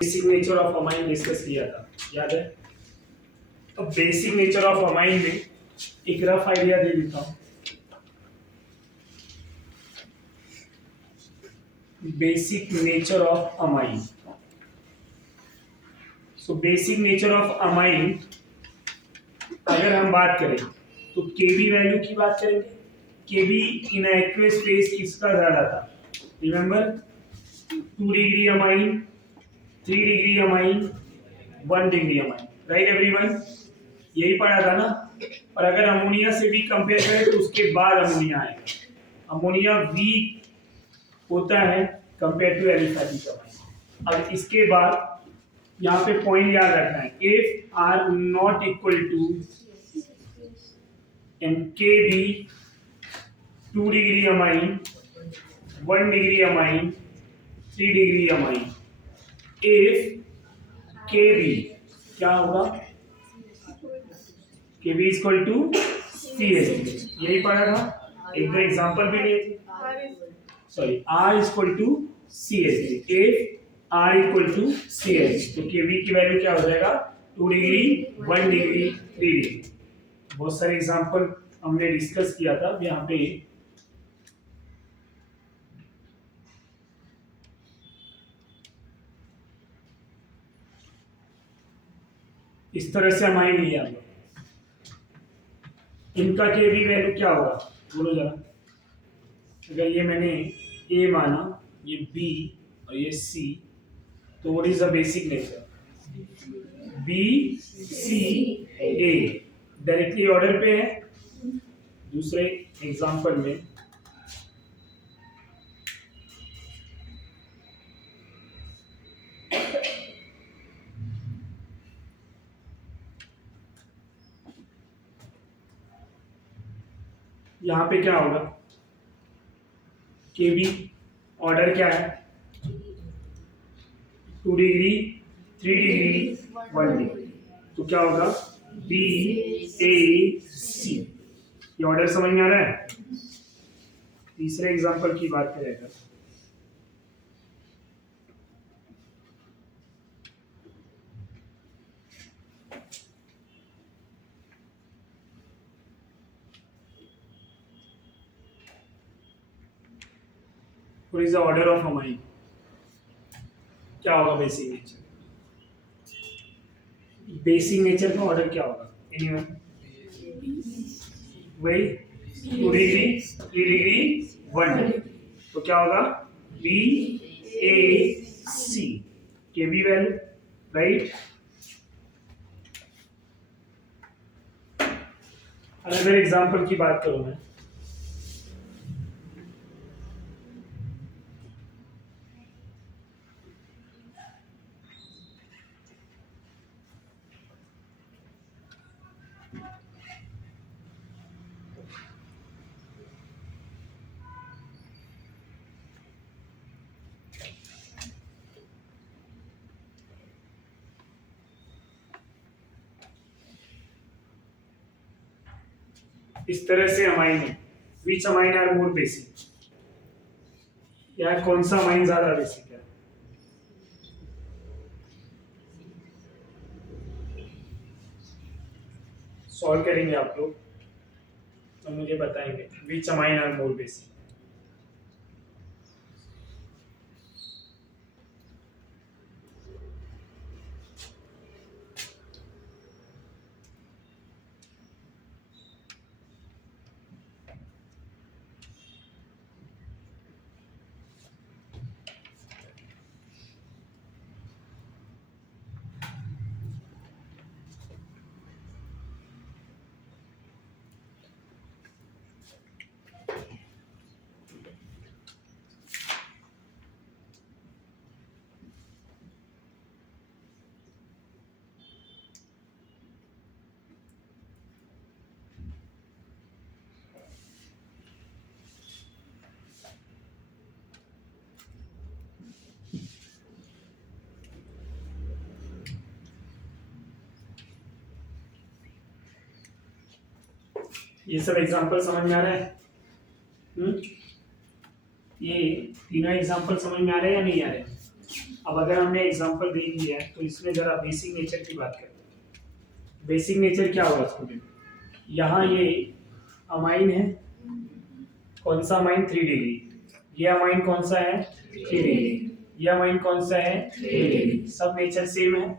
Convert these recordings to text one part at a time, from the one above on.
Basic nature of amine discuss किया था, याद है? तो बेसिक नेचर ऑफ अमाइन में एक रफ आइडिया दे देता हूं। Basic nature of amine. So basic nature of amine अगर हम बात करें तो केबी वैल्यू की बात करेंगे। केबी इन एक्वस फेज किसका ज्यादा था? Remember 2 degree amine, 3 degree amine, 1 degree amine, right everyone? यही पढ़ा था ना। और अगर अमोनिया से भी कंपेयर करें तो उसके बाद अमोनिया आएगा। अमोनिया वीक होता है कंपेयर टू एलिफैटिक अमाइन। अब इसके बाद यहाँ पे पॉइंट याद रखना है, if R not equal to and K B 2 degree amine, 1 degree amine, 3 degree amine, if K B क्या होगा? के बी इक्वल टू CH3, यही पढ़ा था। एक दो एग्जांपल भी लिए थे। Sorry, R equal to CH3, if R equal to CH, तो KB की वैल्यू क्या हो जाएगा? 2 डिग्री, 1 डिग्री, 3 डिग्री। बहुत सारे एग्जांपल हमने डिस्कस किया था। यहाँ पे इस तरह से अमाइन लिया हम लोग। इनका KB वैल्यू क्या होगा बोलो जरा। अगर ये मैंने A माना, ये B और ये C, तो what is the basic nature? B C A directly order पे है। दूसरे एग्जांपल में यहाँ पे क्या होगा? KB ऑर्डर क्या है? 2 डिग्री, 3 डिग्री, 1 डिग्री, तो क्या होगा? B A C। ये ऑर्डर समझ में आ रहा है? तीसरे एग्जांपल की बात करें अगर, what is the order of amine? क्या होगा बेसिक नेचर? बेसिक नेचर का ऑर्डर क्या होगा? एनीवन? वही 2 डिग्री, 3 डिग्री, 1 डिग्री, तो क्या होगा? B A C, KB value, right? Another example की बात करूं मैं, इस तरह से अमाइन है। विच अमाइन आर मोर बेसिक? यार कौन सा अमाइन ज्यादा बेसिक है? सॉल्व करेंगे आप लोग तो मुझे बताएंगे विच अमाइन आर मोर बेसिक। ये सब एग्जांपल समझ में आ रहा है? ये तीनों एग्जांपल समझ में आ रहे हैं या नहीं आ रहे? अब अगर हमने एग्जांपल देख लिया है तो इसमें जरा बेसिक नेचर की बात करते हैं। बेसिक नेचर क्या होगा स्टूडेंट? यहाँ ये अमाइन है, कौन सा अमाइन? 3 डिग्री। ये अमाइन कौन सा है? 3 डिग्री। ये अमाइन कौन सा है? 3 डिग्री। सब नेचर सेम है।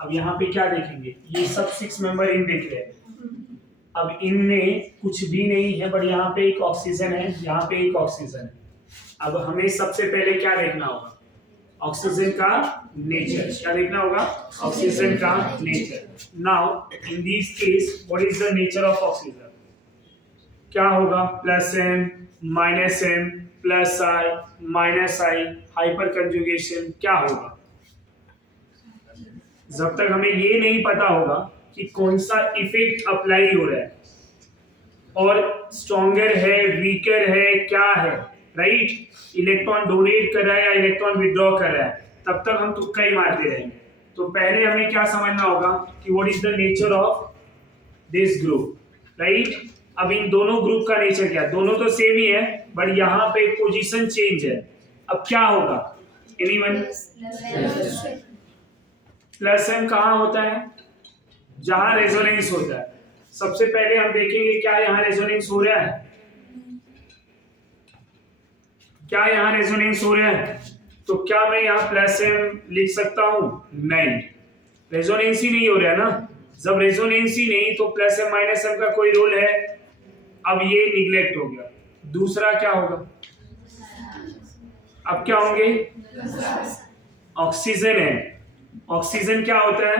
अब यहाँ पे क्या देखेंगे? ये सब 6 मेंबर रिंग देख रहे हैं। अब इनमें कुछ भी नहीं है, बट यहाँ पे एक ऑक्सीजन है, यहाँ पे एक ऑक्सीजन है। अब हमें सबसे पहले क्या देखना होगा? ऑक्सीजन का नेचर। क्या देखना होगा? ऑक्सीजन का nature. Now in this case what is the nature of oxygen? क्या होगा? +m -m +I -I hyper conjugation. क्या होगा? जब तक हमें ये नहीं पता होगा कि कौन सा इफेक्ट अप्लाई हो रहा है और स्ट्रॉन्गर है, वीकर है, क्या है, राइट? इलेक्ट्रॉन डोनेट कर रहा है या इलेक्ट्रॉन विड्रॉ कर रहा है, तब तक हम तुक्का ही मारते रहेंगे। तो पहले हमें क्या समझना होगा कि what is the nature of this group, right? अब इन दोनों ग्रुप का नेचर क्या है? दोनों तो सेम ही है, बट यहाँ पे पोजीशन चेंज है। अब क्या होगा? एनीवन? +m कहाँ होता है? जहां रेजोनेंस होता है। सबसे पहले हम देखेंगे क्या यहाँ रेजोनेंस हो रहा है? क्या यहाँ रेजोनेंस हो रहा है? तो क्या मैं यहाँ +m लिख सकता हूं? नहीं, रेजोनेंस ही नहीं हो रहा है ना। जब रेजोनेंस ही नहीं तो +m -m का कोई रोल है? अब ये निग्लेक्ट हो गया। दूसरा क्या होगा? अब क्या होंगे? ऑक्सीजन है। ऑक्सीजन क्या होता है?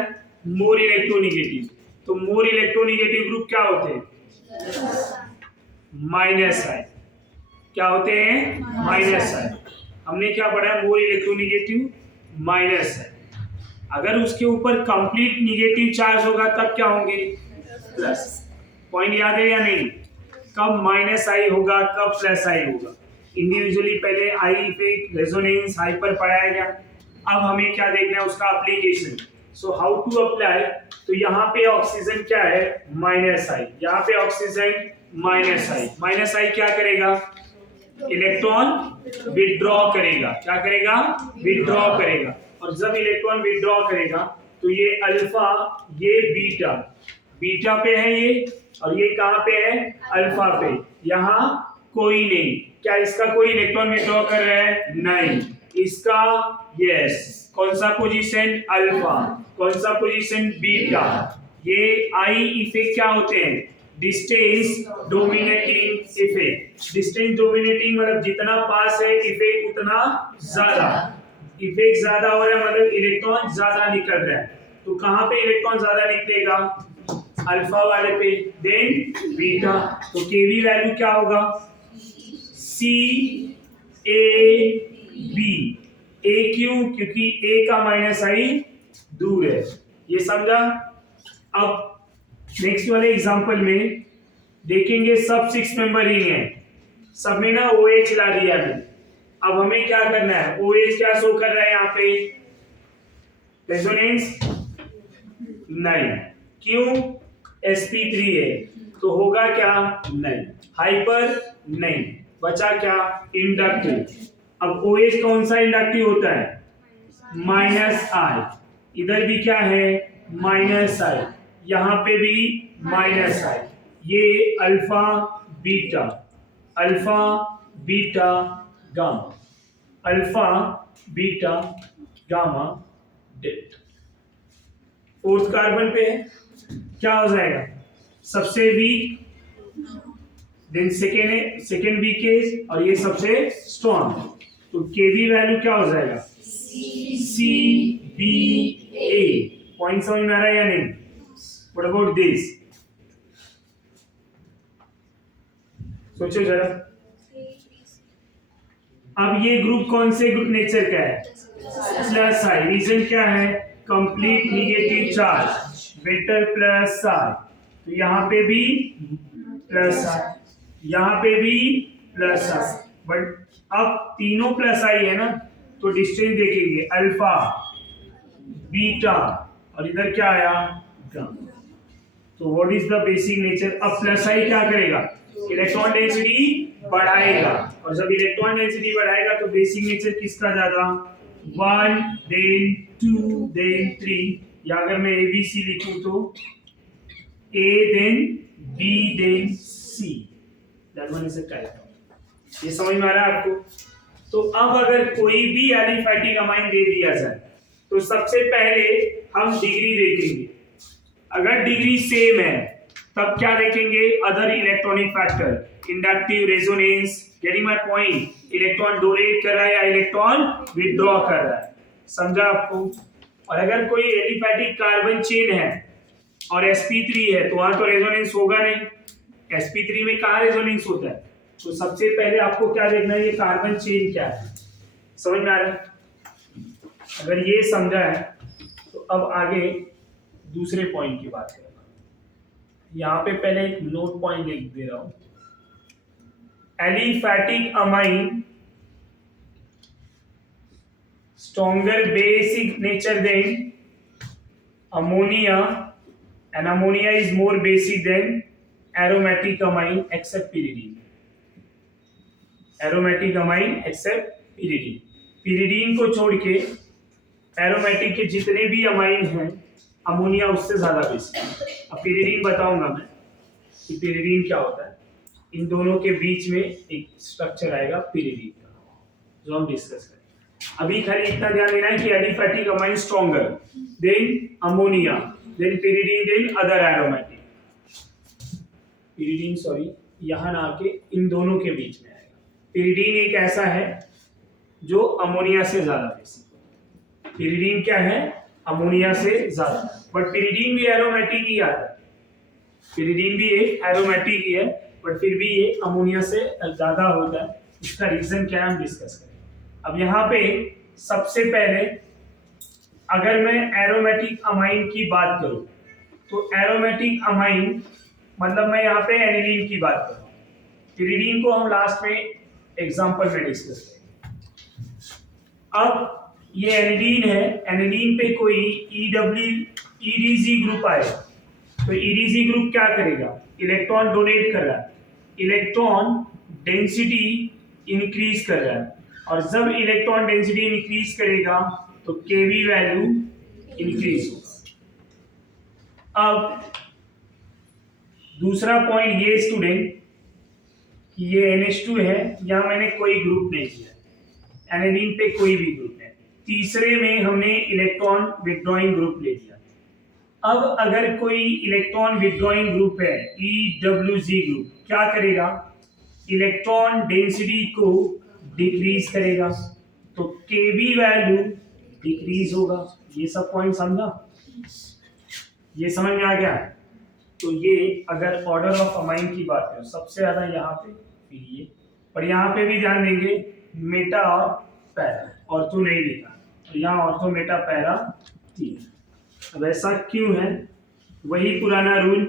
More electronegative. तो मोर इलेक्ट्रोनेगेटिव ग्रुप क्या होते हैं? -I। क्या होते हैं? -I। हमने क्या पढ़ा है? More electronegative -I। अगर उसके ऊपर कंप्लीट निगेटिव चार्ज होगा तब क्या होंगे? प्लस। पॉइंट याद है या नहीं? कब -I होगा, कब +I होगा? इंडिविजुअली पहले आई इफेक्ट, रेजोनेंस, हाइपर पढ़ाया गया। अब हमें क्या देखना है? उसका application. So how to apply? तो यहाँ पे ऑक्सीजन क्या है? -I। यहाँ पे ऑक्सीजन -I। -I क्या करेगा? इलेक्ट्रॉन विड्रॉ करेगा। क्या करेगा? विड्रॉ करेगा। और जब इलेक्ट्रॉन विड्रॉ करेगा तो ये अल्फा, ये बीटा। बीटा पे है ये, और ये कहाँ पे है? अल्फा पे। यहाँ कोई नहीं। क्या इसका कोई इलेक्ट्रॉन विड्रॉ कर रहा है? नहीं। इसका यस। कौन सा पोजीशन? अल्फा। कौन सा पोजीशन? बीटा। ये आई इफेक्ट क्या होते हैं? Distance dominating effect. Distance dominating मतलब जितना पास है इफेक्ट उतना ज्यादा। इफेक्ट ज्यादा हो रहा है मतलब इलेक्ट्रॉन ज्यादा निकल रहा है। तो कहाँ पे इलेक्ट्रॉन ज्यादा निकलेगा? अल्फा वाले पे, देन बीटा। तो केवी वैल्यू क्या होगा? CAB। ए क्यों? क्योंकि ए का -I दूर है। ये समझा? अब नेक्स्ट वाले एग्जांपल में देखेंगे सब 6 मेंबर रिंग है, सब में ना OH ला दिया है। अब हमें क्या करना है? OH क्या शो कर रहा है यहाँ पे? रेजोनेंस नहीं। क्यों? sp3 है तो होगा क्या? नहीं। हाइपर नहीं। बचा क्या? इंडक्टिव। अब OH कौन सा इंडक्टिव होता है? -I। इधर भी क्या है? -I। यहाँ पे भी -I। ये alpha beta, alpha beta gamma, alpha beta gamma delta. 4th carbon पे है, क्या हो जाएगा? सबसे वीक, देन सेकेंड वीकेज, और ये सबसे स्ट्रॉन्ग। तो केवी वैल्यू क्या हो जाएगा? CBA। पॉइंट समझ में आ रहा है या नहीं? What about this? सोचो जरा। अब ये ग्रुप कौन से ग्रुप नेचर का है? +I। रीजन क्या है? Complete negative charge, better +I। तो यहाँ पे भी +I, यहाँ पे भी +I। बट अब तीनों +I है ना, तो डिस्टेंस देखेंगे अल्फा बीटा, और इधर क्या आया? गामा। तो what is the basic nature? अब +I क्या करेगा? इलेक्ट्रॉन डेंसिटी बढ़ाएगा, और जब इलेक्ट्रॉन डेंसिटी बढ़ाएगा तो बेसिक नेचर किसका ज्यादा? 1 then 2 then 3, या अगर मैं ABC लिखूं तो A then B then C, that one is a type। ये समझ में आ रहा है आपको? तो अब अगर कोई भी एलिफैटिक अमाइन दे दिया जाए तो सबसे पहले हम डिग्री देखेंगे। अगर डिग्री सेम है तब क्या देखेंगे? Other electronic factor, inductive, resonance, getting my point? Electron donate कर रहा है या इलेक्ट्रॉन विथड्रॉ कर रहा है, समझा आपको? और अगर कोई एलिफैटिक कार्बन चेन है और sp3 है तो वहां तो रेजोनेंस होगा नहीं। sp3 में कहाँ रेजोनेंस होता है? तो सबसे पहले आपको क्या देखना है, ये कार्बन चेन क्या है, समझ में आ रहा है? अगर ये समझा है तो अब आगे दूसरे पॉइंट की बात करें। यहाँ पे पहले एक नोट पॉइंट लिख दे रहा हूं। Aliphatic amine stronger basic nature than ammonia, and ammonia is more basic than aromatic amine except pyridine। aromatic amine except pyridine, pyridine को छोड़ के एरोमेटिक के जितने भी अमाइन हैं अमोनिया उससे ज्यादा बेसिक। अब pyridine बताऊंगा मैं कि pyridine क्या होता है। इन दोनों के बीच में एक स्ट्रक्चर आएगा pyridine का, जो हम डिस्कस करेंगे। अभी खाली इतना ध्यान देना है कि aliphatic amine stronger than ammonia than pyridine than other aromatic. pyridine sorry यहां ना आके इन दोनों के बीच में आएगा। pyridine एक ऐसा है जो अमोनिया से ज्यादा बेसिक। pyridine क्या है? अमोनिया से ज्यादा, बट pyridine भी एरोमेटिक ही आता है। pyridine भी एक एरोमेटिक ही है, बट फिर भी ये अमोनिया से ज्यादा होता है। इसका रीजन क्या है हम डिस्कस करेंगे। अब यहाँ पे सबसे पहले अगर मैं एरोमेटिक अमाइन की बात करूं तो एरोमेटिक अमाइन मतलब मैं यहाँ पे एनिलीन की बात कर रहा हूँ। pyridine को हम लास्ट में एग्जांपल में डिस्कस करेंगे। अब ये एनिलीन है, एनिलीन पे कोई EDZ ग्रुप आए तो EDZ ग्रुप क्या करेगा? इलेक्ट्रॉन डोनेट कर रहा है, इलेक्ट्रॉन डेंसिटी इंक्रीज कर रहा है, और जब इलेक्ट्रॉन डेंसिटी इंक्रीज करेगा तो केवी वैल्यू इंक्रीज होगा। अब दूसरा पॉइंट ये स्टूडेंट कि ये NH2 है, यहां मैंने कोई ग्रुप नहीं किया, एनिलीन पे कोई भी ग्रुप नहीं। तीसरे में हमने इलेक्ट्रॉन विथड्रॉइंग ग्रुप ले लिया। अब अगर कोई इलेक्ट्रॉन विथड्रॉइंग ग्रुप है EWZ ग्रुप, क्या करेगा? इलेक्ट्रॉन डेंसिटी को डिक्रीज करेगा तो केवी वैल्यू डिक्रीज होगा। ये सब पॉइंट समझा? ये समझ में आ गया? तो ये अगर ऑर्डर ऑफ अमाइन की बात करें सबसे ज्यादा यहाँ पे, फिर ये, और यहाँ पे भी ध्यान देंगे मेटा और पैरा, ऑर्थो नहीं लिखा तो यहाँ ऑर्थो मेटा पैरा 3। अब ऐसा क्यों है? वही पुराना रूल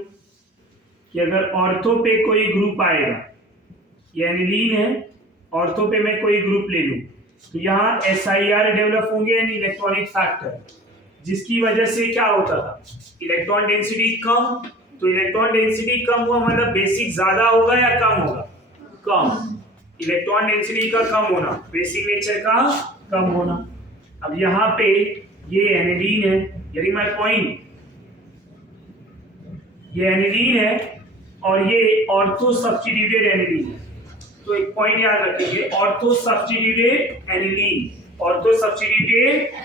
कि अगर ऑर्थो पे कोई ग्रुप आएगा, ये एनिलीन है, ऑर्थो पे मैं कोई ग्रुप ले लूं तो यहाँ SIR डेवलप होंगे यानी इलेक्ट्रॉनिक फैक्टर, जिसकी वजह से क्या होता था? इलेक्ट्रॉन डेंसिटी कम, तो इलेक्ट्रॉन डेंसिटी कम हुआ मतलब बेसिक ज्यादा होगा या कम होगा? कम। इलेक्ट्रॉन डेंसिटी का कम होना, बेसिक नेचर का कम होना। अब यहाँ पे ये एनिलीन है, यानी माय पॉइंट, ये एनिलीन है और ये ऑर्थो सब्स्टिट्यूटेड एनिलीन है। तो एक पॉइंट याद रखेंगे, ortho substituted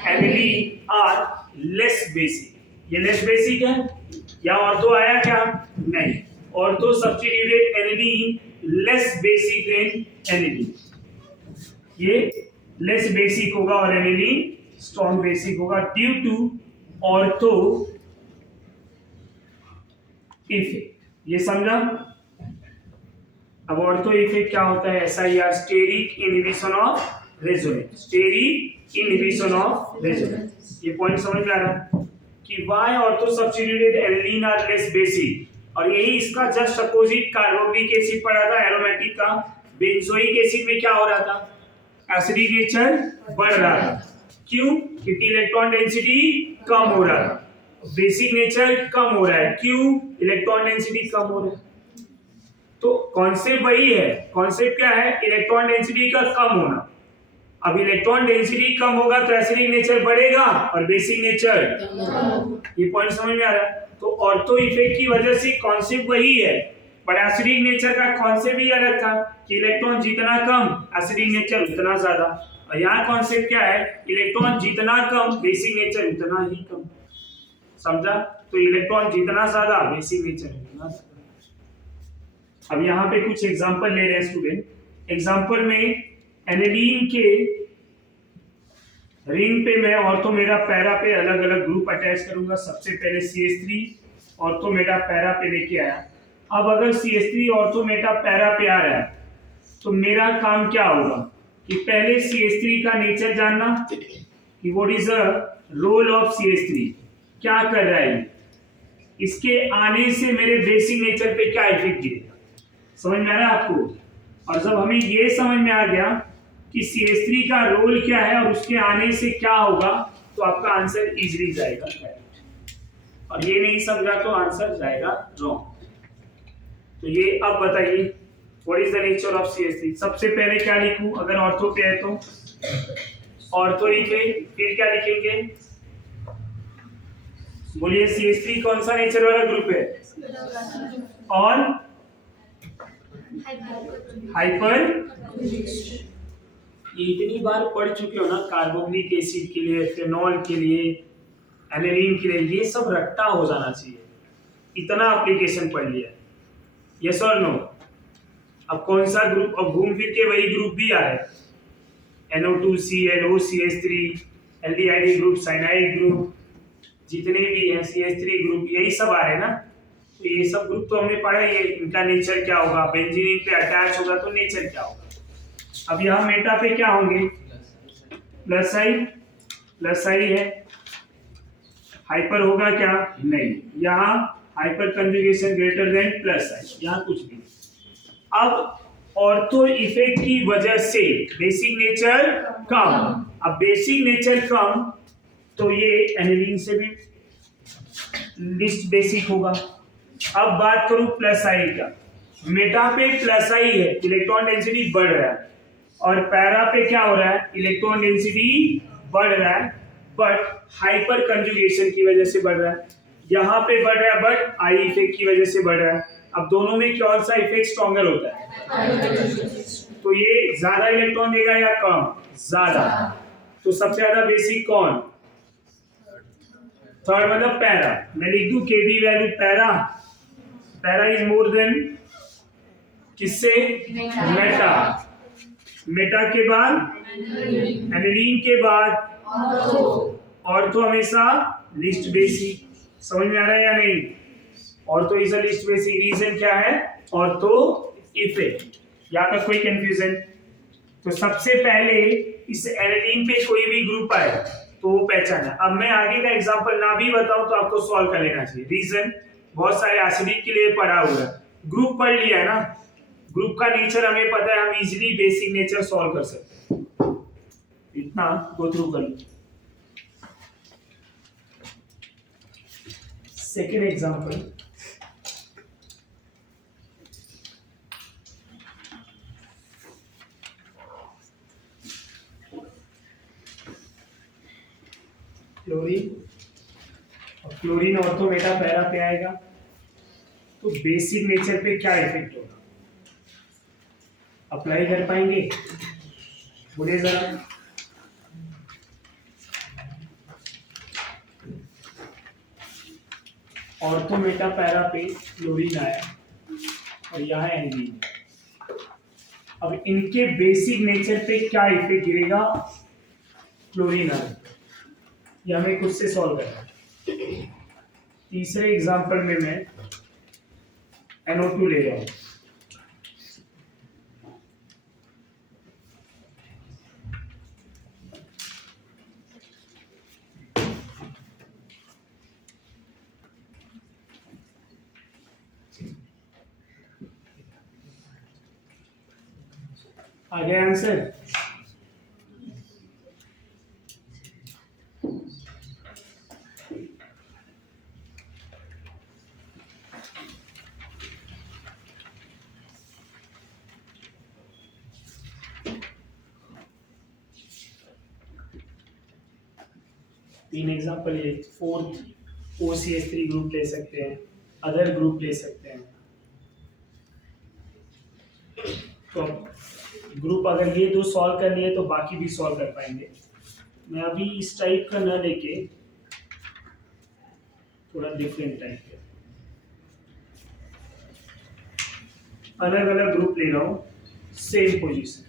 aniline are less basic. ये लेस बेसिक है, या ऑर्थो आया क्या? नहीं, ortho substituted aniline less basic than aniline. ये लेस बेसिक होगा और एनिलीन स्ट्रॉन्ग बेसिक होगा ड्यू टू ऑर्थो इफेक्ट। ये समझा? अब ऑर्थो इफेक्ट क्या होता है? SIR steric inhibition of resonance, steric inhibition of resonance. ये पॉइंट समझ में आ रहा है कि why ortho substituted aniline are less basic, और यही इसका जस्ट अपोजिट कार्बोक्सिलिक एसिड पढ़ा था एरोमेटिक का। बेंजोइक एसिड में क्या हो रहा था? एसिडिक नेचर बढ़ रहा था। क्यों? क्योंकि इलेक्ट्रॉन डेंसिटी कम हो रहा था, बेसिक नेचर कम हो रहा है। क्यों? इलेक्ट्रॉन डेंसिटी कम हो रहा है। तो कॉन्सेप्ट वही है। कॉन्सेप्ट क्या है? इलेक्ट्रॉन डेंसिटी का कम होना। अब इलेक्ट्रॉन डेंसिटी कम होगा तो एसिडिक नेचर बढ़ेगा और बेसिक नेचर, ये पॉइंट समझ में आ रहा है। तो ऑर्थो इफेक्ट की वजह से कॉन्सेप्ट वही है, बट एसिडिक नेचर का कॉन्सेप्ट ही अलग था कि इलेक्ट्रॉन जितना कम एसिडिक नेचर उतना ज्यादा। और यहाँ कॉन्सेप्ट क्या है, इलेक्ट्रॉन जितना कम बेसिक नेचर उतना ही कम। समझा? तो इलेक्ट्रॉन जितना ज्यादा बेसिक नेचर उतना ज्यादा। अब यहाँ पे कुछ एग्जांपल ले रहे हैं स्टूडेंट। एग्जांपल में एनिलीन के रिंग पे मैं ऑर्थो मेटा पैरा पे अलग अलग ग्रुप अटैच करूंगा। सबसे पहले CH3 ऑर्थो मेटा पैरा पे लेके आया। अब अगर CH3 ऑर्थो मेटा पैरा पे आ रहा है तो मेरा काम क्या होगा कि पहले CH3 का नेचर जानना कि what is the role of CH3, क्या कर रहा है, इसके आने से मेरे बेसिक नेचर पे क्या इफेक्ट गिरेगा। समझ में आ रहा है आपको? और जब हमें ये समझ में आ गया कि CH3 का रोल क्या है और उसके आने से क्या होगा तो आपका आंसर इजीली जाएगा करेक्ट, और ये नहीं समझा तो आंसर जाएगा रॉन्ग। तो ये अब बताइए what is the nature of CH3। सबसे पहले क्या लिखूं अगर ऑर्थो पे है तो ऑर्थो लिखे, फिर क्या लिखेंगे, बोलिए CH3 कौन सा नेचर वाला ग्रुप है और हाइपर। इतनी बार पढ़ चुके हो ना कार्बोनिक एसिड के लिए, फेनॉल के लिए, एनिलीन के लिए, ये सब रट्टा हो जाना चाहिए, इतना एप्लीकेशन पढ़ लिया। यस और नो? अब कौन सा ग्रुप, अब घूम फिर के वही ग्रुप भी आ रहे हैं, NO2 CH3 aldehyde group, cyanide group, जितने भी हैं CH3 ग्रुप, यही सब आ रहे हैं ना। तो ये सब ग्रुप तो हमने पढ़ा ही है, इनका नेचर क्या होगा, बेंजीन पे अटैच होगा तो नेचर क्या होगा। अब यहाँ मेटा पे क्या होंगे, प्लस आई है, हाइपर होगा क्या, नहीं, यहाँ hyperconjugation greater than plus I, यहाँ कुछ नहीं। अब ऑर्थो इफेक्ट की वजह से बेसिक नेचर कम, अब बेसिक नेचर कम तो ये एनिलीन से भी लिस्ट बेसिक होगा। अब बात करूं प्लस आई का, मेटा पे प्लस आई है, इलेक्ट्रॉन डेंसिटी बढ़ रहा है, और पैरा पे क्या हो रहा है, इलेक्ट्रॉन डेंसिटी बढ़ रहा है बट हाइपर कंजुगेशन की वजह से बढ़ रहा है। यहाँ पे बढ़ रहा है बट आई इफेक्ट की वजह से बढ़ रहा है। अब दोनों में कौन सा इफेक्ट स्ट्रॉन्गर होता है, तो ये ज्यादा इलेक्ट्रॉन देगा या कम, ज्यादा। तो सबसे ज्यादा बेसिक कौन, थर्ड मतलब पैरा। मैं लिख दूं KB value para, para is more than किससे, मेटा, मेटा के बाद एनिलीन के बाद ऑर्थो हमेशा लिस्ट बेसिक। समझ में आ रहा है या नहीं? Ortho is a least basic, reason क्या है, ऑर्थो इफेक्ट। यहाँ तक कोई कंफ्यूजन? तो सबसे पहले इस एनिलीन पे कोई भी ग्रुप आए तो वो पहचाना। अब मैं आगे का एग्जांपल ना भी बताऊं तो आपको सॉल्व कर लेना चाहिए। रीजन बहुत सारे एसिडिक के लिए पढ़ा हुआ है, ग्रुप पढ़ लिया है ना, ग्रुप का नेचर हमें पता है, हम इजीली बेसिक नेचर सॉल्व कर सकते हैं, इतना गो थ्रू कर लो। सेकेंड एग्जांपल, क्लोरीन, और क्लोरीन ऑर्थो मेटा पैरा पे आएगा तो बेसिक नेचर पे क्या इफेक्ट होगा, अप्लाई कर पाएंगे, बोलिए जरा। ऑर्थो मेटा पैरा पे क्लोरीन आया और यहाँ एनिलीन, अब इनके बेसिक नेचर पे क्या इफेक्ट गिरेगा, क्लोरीन आया, ये हमें खुद से सॉल्व करना है। तीसरे एग्जांपल में मैं NO2 ले रहा हूं, आ गया आंसर। तीन एग्जांपल ये। फोर्थ OCH3 ग्रुप ले सकते हैं, अदर ग्रुप ले सकते हैं। तो ग्रुप अगर ये दो सॉल्व कर लिए तो बाकी भी सॉल्व कर पाएंगे। मैं अभी इस टाइप का न लेके थोड़ा डिफरेंट टाइप के अलग अलग ग्रुप ले रहा हूँ, सेम पोजीशन।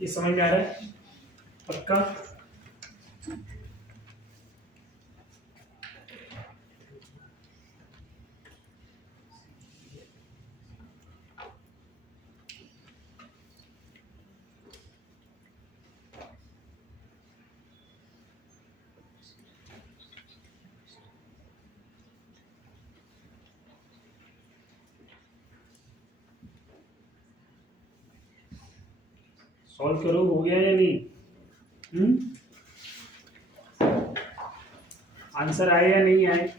ये समझ में आ रहा है पक्का? सॉल्व करो, हो गया या नहीं? आंसर आए या नहीं आए?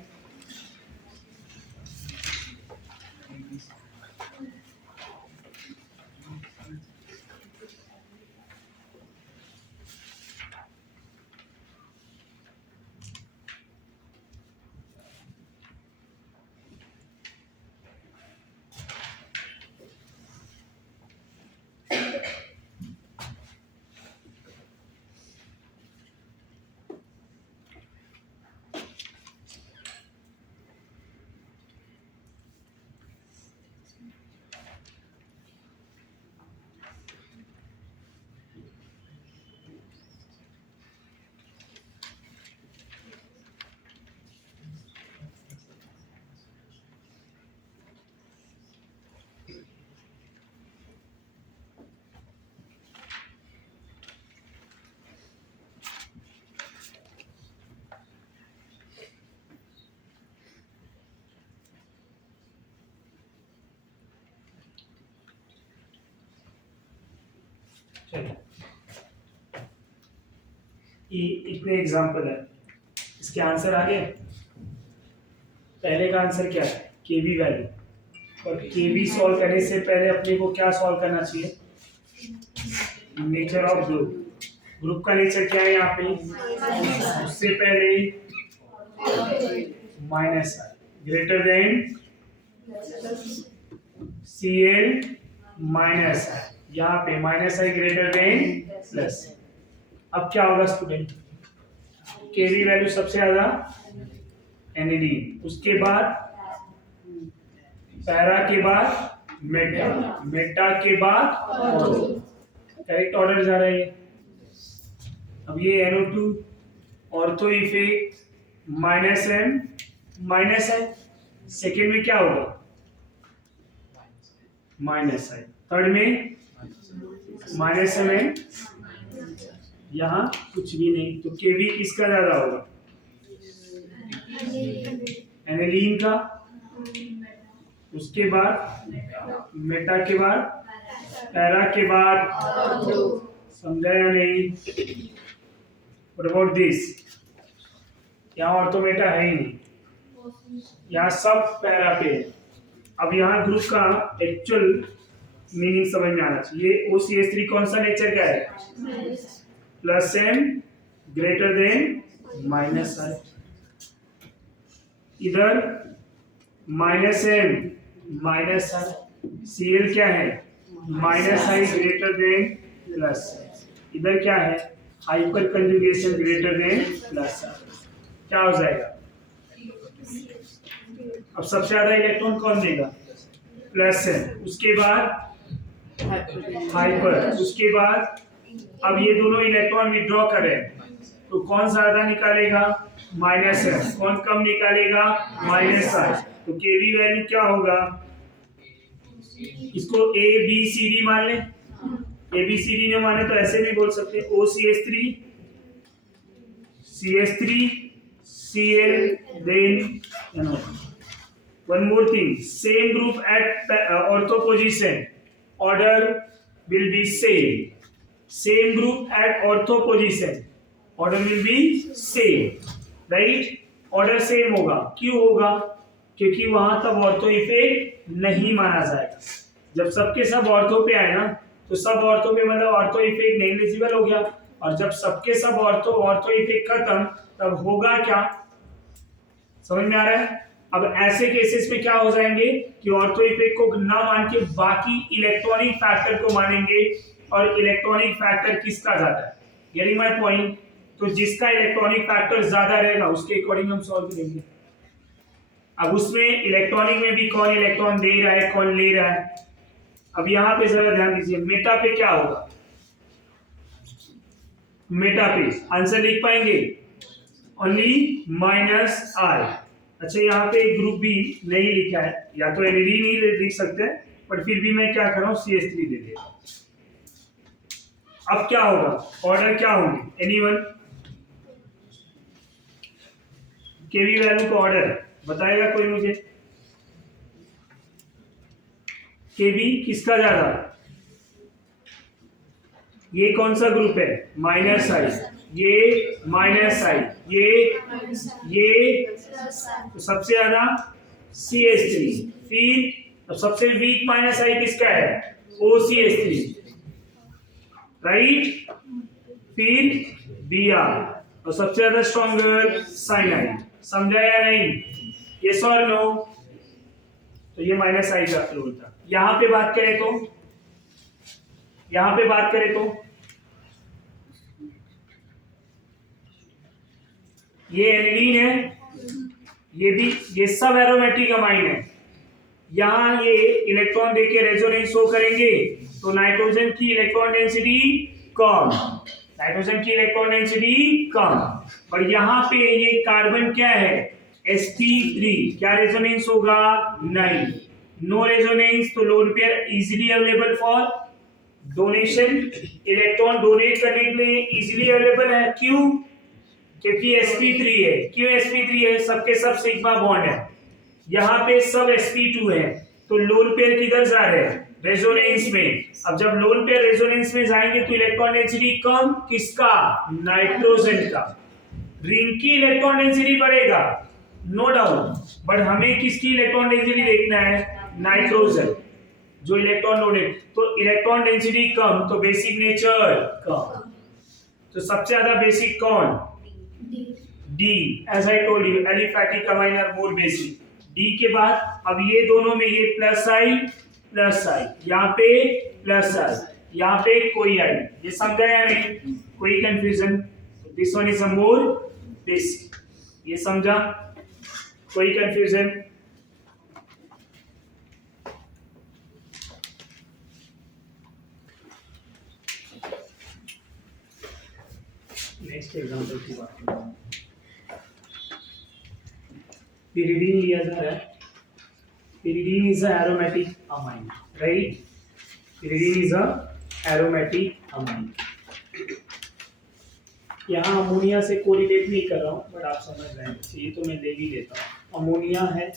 चलो, इतने एग्जाम्पल है, इसके आंसर आ गए। पहले का आंसर क्या है? केबी वैल्यू। और केबी सॉल्व करने से पहले अपने को क्या सॉल्व करना चाहिए? Nature of group. ग्रुप का नेचर क्या है यहाँ पे? उससे पहले minus I greater then Cl minus आई, यहाँ पे minus I greater than plus. अब क्या होगा स्टूडेंट? केबी वैल्यू सबसे ज्यादा एनिलीन, उसके बाद पैरा के बाद मेटा, मेटा के बाद करेक्ट ऑर्डर जा रहा है। अब ये NO2 ortho effect minus M minus है, सेकेंड में क्या होगा? माइनस आई, थर्ड में माइनस M, यहाँ कुछ भी नहीं। तो केबी किसका ज्यादा होगा? एनिलीन का, उसके बाद मेटा के बाद पैरा के बाद। समझा या नहीं? What about this? यहाँ ऑर्थोमेटा है ही नहीं, यहाँ सब पैरा पे है। अब यहाँ ग्रुप का एक्चुअल मीनिंग समझ में आना चाहिए। OCH3 कौन सा नेचर का है? Plus M greater than minus I. इधर minus M minus I. Cl क्या है? Minus I greater than plus. इधर क्या है? Hyperconjugation greater than plus. क्या हो जाएगा? अब सबसे ज्यादा इलेक्ट्रॉन कौन देगा? प्लस है, उसके बाद हाइपर, उसके बाद अब ये दोनों इलेक्ट्रॉन विड्रॉ करें तो कौन ज्यादा निकालेगा? माइनस है। कौन कम निकालेगा? माइनस आई। तो केबी वैल्यू क्या होगा? इसको A B C D मान लें, ABCD ने माने तो ऐसे भी बोल सकते हैं OCH3 CH3 Cl then one more thing, same group at ortho position, order will be same group at ortho position, order will be same, right? Order same होगा, क्यों होगा? क्योंकि वहां तक ऑर्थो इफेक्ट नहीं माना जाएगा। जब सबके सब ऑर्थो पे आए ना, तो सब ऑर्थो पे मतलब ऑर्थो इफेक्ट नेग्लिजिबल हो गया, और जब सबके सब ऑर्थो इफेक्ट खत्म, तब होगा क्या? समझ में आ रहा है? अब ऐसे केसेस में क्या हो जाएंगे कि ऑर्थो इफेक्ट को ना मान के बाकी इलेक्ट्रॉनिक फैक्टर को मानेंगे, और इलेक्ट्रॉनिक फैक्टर किसका ज्यादा है? Getting my point? तो जिसका इलेक्ट्रॉनिक फैक्टर ज्यादा रहेगा उसके अकॉर्डिंग हम सॉल्व करेंगे। अब उसमें इलेक्ट्रॉनिक में भी कौन इलेक्ट्रॉन दे रहा है, कौन ले रहा है। अब यहां पे जरा ध्यान दीजिए, मेटा पे क्या होगा? मेटा पे आंसर लिख पाएंगे ओनली -I। अच्छा, यहाँ पे एक ग्रुप भी नहीं लिखा है, या तो एनएडी नहीं लिख सकते, पर फिर भी मैं क्या कर रहा हूँ, CH3 दे देता हूं। अब क्या होगा? ऑर्डर क्या होंगे? एनीवन? केवी वैल्यू का ऑर्डर बताएगा कोई मुझे? केवी किसका ज्यादा? ये कौन सा ग्रुप है? -I, ये -I, ये तो सबसे ज्यादा CH3, फिर सबसे वीक -I किसका है? OCH3, right? फिर Br, और सबसे ज्यादा स्ट्रॉन्गर साइनाइड। समझा या नहीं? यस और नो? तो ये -I का रोल था। यहां पे बात करें तो ये एनिलीन है, ये सब एरोमेटिक अमाइन है। यहां ये इलेक्ट्रॉन देके रेजोनेंस शो करेंगे, तो नाइट्रोजन की इलेक्ट्रॉन डेंसिटी कम, पर यहां पे ये कार्बन क्या है? sp3, क्या रेजोनेंस होगा? नहीं, नो रेजोनेंस, तो lone pair easily available for donation, electron donate करने के लिए इजीली अवेलेबल है। क्यों? क्योंकि sp3 है। क्यों sp3 है? सबके सब सिग्मा बॉन्ड है, यहाँ पे सब sp2 है, तो लोन पेयर किधर जा रहे हैं? रेजोनेंस में। अब जब लोन पेयर रेजोनेंस में जाएंगे तो इलेक्ट्रॉन डेंसिटी कम, किसका? नाइट्रोजन का। रिंग की इलेक्ट्रॉन डेंसिटी बढ़ेगा, नो डाउट, बट हमें किसकी इलेक्ट्रॉन डेंसिटी देखना है? नाइट्रोजन, जो इलेक्ट्रॉन डोनेट। तो इलेक्ट्रॉन डेंसिटी कम, तो बेसिक नेचर कम। तो सबसे ज्यादा बेसिक कौन? D, as I told you, aliphatic amine are more basic. D के बाद अब ये दोनों में ये +I, यहाँ पे +I, यहाँ पे कोई I, ये समझा या नहीं? कोई confusion? This one is a more basic, ये समझा? कोई कंफ्यूजन? नेक्स्ट एग्जांपल की बात करते हैं। pyridine लिया जा रहा है। pyridine is a aromatic amine, right? pyridine is a aromatic amine। यहाँ अमोनिया से कोरिलेट नहीं कर रहा हूँ, बट आप समझ रहे हैं, ये तो मैं ले भी लेता हूँ। अमोनिया है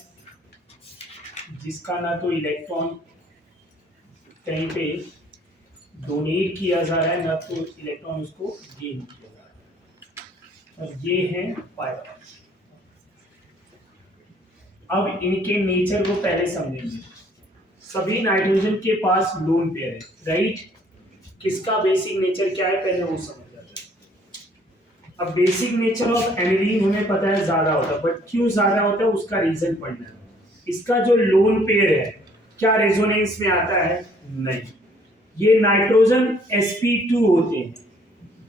जिसका ना तो इलेक्ट्रॉन कहीं पे डोनेट किया जा रहा है, ना तो इलेक्ट्रॉन उसको गेन किया जा रहा है, और ये है पायरॉक्स। अब इनके नेचर को पहले समझेंगे। सभी नाइट्रोजन के पास लोन पेयर है, राइट? किसका बेसिक नेचर क्या है पहले वो समझ जाते हैं। अब बेसिक नेचर ऑफ एनिलीन हमें पता है ज्यादा होता है, बट क्यों ज्यादा होता है उसका रीजन पढ़ना है। इसका जो लोन पेयर है क्या रेजोनेंस में आता है? नहीं। ये नाइट्रोजन sp2 होते हैं,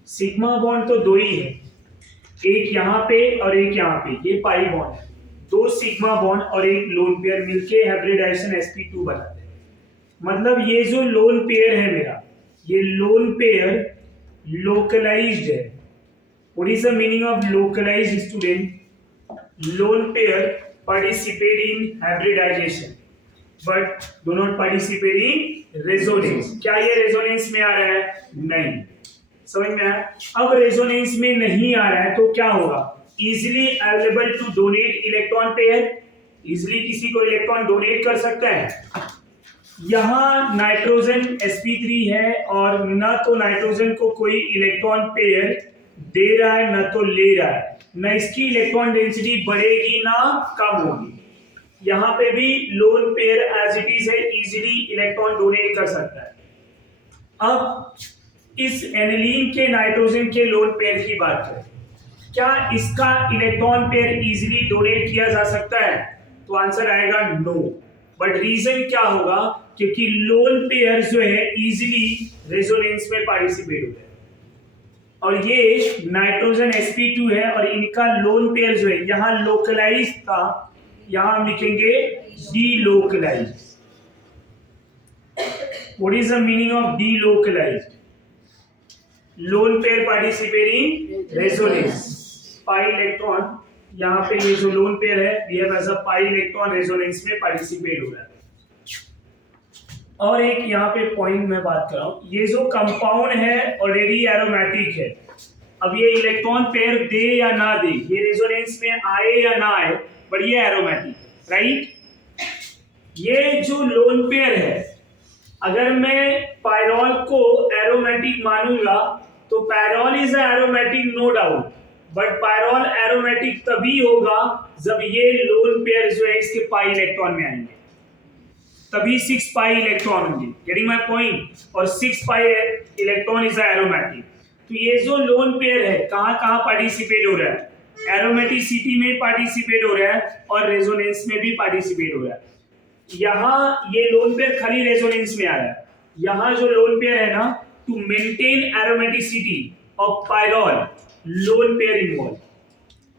सिग्मा बॉन्ड तो दो ही है, एक यहाँ पे और एक यहाँ पे, ये पाई बॉन्ड है। दो सिग्मा बॉन्ड और एक लोन पेयर मिलके हाइब्रिडाइजेशन sp2 बनाते हैं। मतलब ये जो लोन पेयर है मेरा, ये लोन पेयर लोकलाइज्ड है। What is the meaning of localised student? Lone pair participate in hybridization, but do not participate in resonance. क्या ये रेजोनेंस में आ रहा है? नहीं। समझ में आया? अब रेजोनेंस में नहीं आ रहा है तो क्या होगा? Easily available to donate electron pair, easily किसी को इलेक्ट्रॉन डोनेट कर सकता है। यहां नाइट्रोजन sp3 है और न तो नाइट्रोजन को कोई इलेक्ट्रॉन पेयर दे रहा है न तो ले रहा है, न इसकी इलेक्ट्रॉन डेंसिटी बढ़ेगी ना कम होगी। यहां पे भी lone pair as it is है, इजीली इलेक्ट्रॉन डोनेट कर सकता है। अब इस एनिलीन के नाइट्रोजन के लोन पेयर की बात करें, क्या इसका इलेक्ट्रॉन पेयर इजीली डोनेट किया जा सकता है? तो आंसर आएगा नो। बट रीजन क्या होगा? क्योंकि लोन पेयर जो है इजीली रेजोनेंस में पार्टिसिपेट होते हैं और ये नाइट्रोजन sp2 है और इनका लोन पेयर जो है यहां लोकलाइज था, यहां हम लिखेंगे delocalise. What is the meaning of delocalise? Lone pair participating resonance, pi electron, यहां पे ये जो लोन पेयर है ये as a pi electron resonance में पार्टिसिपेट हो रहा है। और एक यहाँ पे पॉइंट मैं बात कर रहा हूं, ये जो कंपाउंड है ऑलरेडी एरोमेटिक है। अब ये इलेक्ट्रॉन पेयर दे या ना दे, ये रेजोनेंस में आए या ना आए, बट ये एरोमेटिक, राइट? ये जो लोन पेयर है, अगर मैं पायरॉल को एरोमेटिक मानूंगा तो pyrrole is aromatic no doubt, but pyrrole aromatic तभी होगा जब ये लोन पेयर जो है इसके पाई इलेक्ट्रॉन में आएंगे, तभी 6 पाई इलेक्ट्रॉन होंगे। Getting my point? और 6 पाई इलेक्ट्रॉन इज एरोमेटिक। तो ये जो लोन पेयर है कहां कहां पार्टिसिपेट हो रहा है? एरोमेटिसिटी में पार्टिसिपेट हो रहा है और रेजोनेंस में भी पार्टिसिपेट हो रहा है। यहां ये लोन पेयर खाली रेजोनेंस में आ रहा है, यहां जो लोन पेयर है ना, to maintain aromaticity of pyrrole, lone pair involve.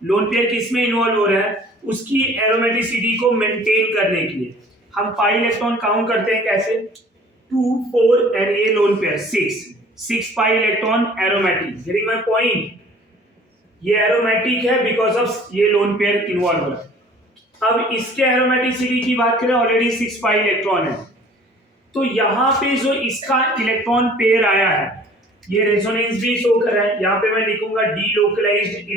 Lone pair किस में इन्वॉल्व हो रहा है? उसकी एरोमेटिसिटी को मेंटेन करने के लिए। हम पाई इलेक्ट्रॉन काउंट करते हैं कैसे? 2 4 एंड ये lone pair 6 pi electron aromatic. Getting my point? ये एरोमेटिक है बिकॉज ऑफ ये लोन पेयर इन्वॉल्व हो रहा है। अब इसके एरोमेटिसिटी की बात करें, ऑलरेडी 6 पाई इलेक्ट्रॉन है, तो यहां पे जो इसका इलेक्ट्रॉन पेयर आया है ये रेजोनेंस भी शो कर रहा है। यहां पे मैं लिखूंगा डीलोकलाइज्ड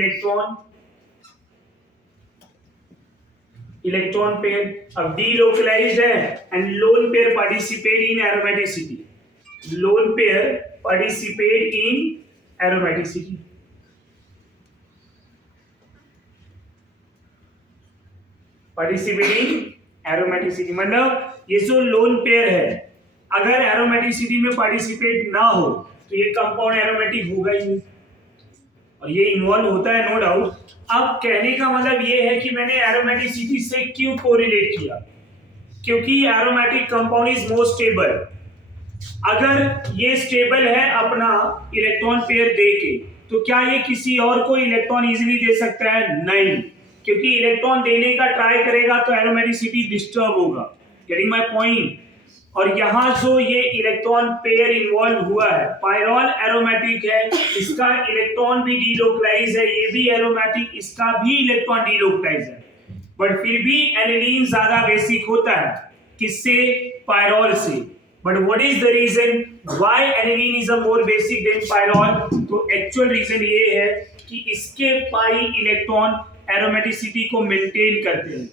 इलेक्ट्रॉन पेयर। अब डीलोकलाइज्ड है and lone pair participate in aromaticity, lone pair participate in aromaticity. Participating aromaticity मतलब ये जो लोन पेयर है अगर एरोमेटिसिटी में पार्टिसिपेट ना हो तो ये कंपाउंड एरोमेटिक होगा ही नहीं, और ये इन्वॉल्व होता है नो डाउट। अब कहने का मतलब ये है कि मैंने एरोमेटिसिटी से क्यों कोरिलेट किया? क्योंकि aromatic compound is more stable. अगर ये स्टेबल है अपना इलेक्ट्रॉन पेयर दे के, तो क्या ये किसी और को इलेक्ट्रॉन इजीली दे सकता है? नहीं, क्योंकि इलेक्ट्रॉन देने का ट्राई करेगा तो एरोमेटिसिटी डिस्टर्ब होगा। Getting my point? और यहां जो ये इलेक्ट्रॉन पेयर इन्वॉल्व हुआ है, पायरॉल एरोमेटिक है, इसका इलेक्ट्रॉन भी डीलोकलाइज है, ये भी एरोमेटिक, इसका भी इलेक्ट्रॉन डीलोकलाइज है, बट फिर भी एनिलीन ज्यादा बेसिक होता है किससे? पायरॉल से। But what is the reason why aniline is a more basic than pyrrole? तो एक्चुअल रीजन ये है कि इसके पाई इलेक्ट्रॉन एरोमेटिसिटी को मेंटेन करते हैं,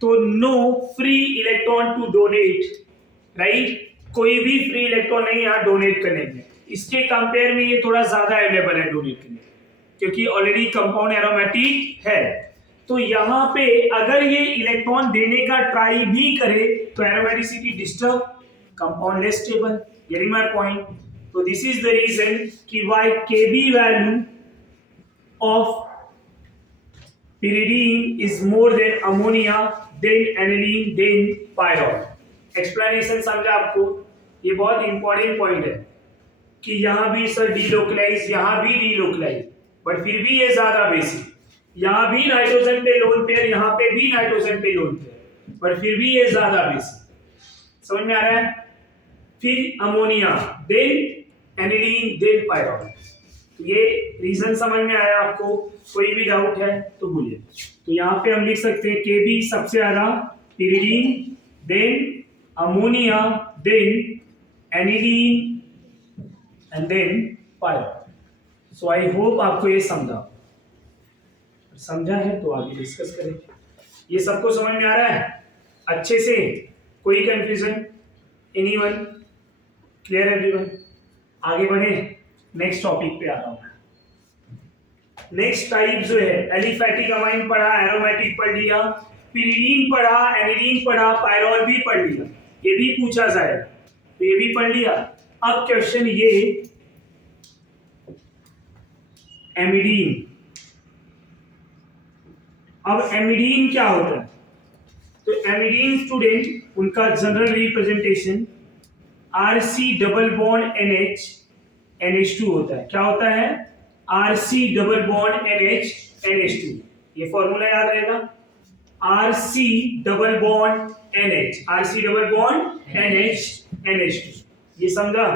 तो no free electron to donate, right? कोई भी फ्री इलेक्ट्रॉन नहीं यहाँ डोनेट करने के। इसके कंपेयर में ये थोड़ा ज्यादा अवेलेबल है डोनेट करने, क्योंकि ऑलरेडी कंपाउंड एरोमेटिक है। तो यहाँ पे अगर ये इलेक्ट्रॉन देने का ट्राई भी करे तो aromaticity disturb, compound less stable. Getting my point? तो दिस इज द रीजन कि why Kb value of pyridine is more than ammonia, then aniline, then pyrrole. Explanation समझा आपको? ये बहुत इंपॉर्टेंट पॉइंट है कि यहाँ भी सर डीलोकलाइज, यहाँ भी डीलोकलाइज, बट फिर भी ये ज्यादा बेसिक। यहाँ भी नाइट्रोजन पे लोन पेयर, यहाँ पे भी नाइट्रोजन पे लोन पेयर, बट फिर भी ये ज्यादा बेसिक। समझ में आ रहा है? फिर ammonia, then aniline, then pyrrole. ये रीजन समझ में आया आपको? कोई भी डाउट है तो बोलिए। तो यहाँ पे हम लिख सकते हैं Kb सबसे ज्यादा, pyridine, then ammonia, then aniline and then pyrrole. So I hope आपको ये समझा है तो आगे डिस्कस करेंगे। ये सबको समझ में आ रहा है अच्छे से? कोई कंफ्यूजन? एनीवन? Clear everyone? आगे बढ़े, नेक्स्ट टॉपिक पे आ रहा हूं। नेक्स्ट टाइप जो है एलिफैटिक अमाइन पढ़ा, एरोमेटिक पढ़ लिया, पिरिडीन पढ़ा, एनिलीन पढ़ा, पायरॉल भी पढ़ लिया, ये भी पूछा जाए तो ये भी पढ़ लिया। अब क्वेश्चन ये एमिडीन। अब एमिडीन क्या होता है? तो एमिडीन स्टूडेंट, उनका general representation RC double bond NH NH2 होता है। क्या होता है? RC double bond NH NH2। ये फॉर्मूला याद रहेगा, RC double bond NH, RC double bond NH NH2। ये समझा?